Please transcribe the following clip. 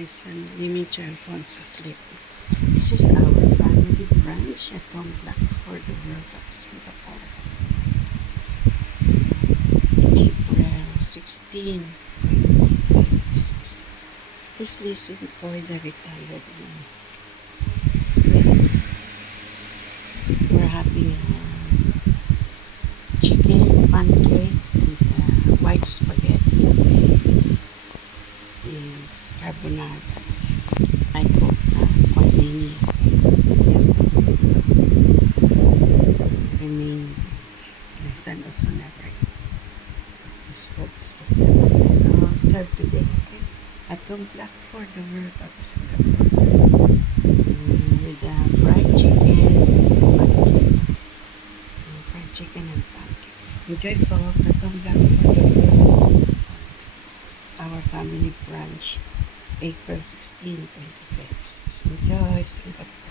My son, Mimi Alfonso sleeping. This is our family brunch at Home Black for the World Cup Singapore. April 16, 2026. Please listen for the retired man. We're having chicken, pancake, and white spaghetti. Okay, is carbonara. I cook panini. Okay, yesterday's remain. My son also never eat. His food is preserved. Okay, so serve today. Okay, at Home Black for the World Cup Singapore. With fried chicken and the pancake. Fried chicken and pancake. Enjoy, folks, at Home Black for the World Cup Singapore. Our family brunch, April 16, 2026. Enjoy Singapore.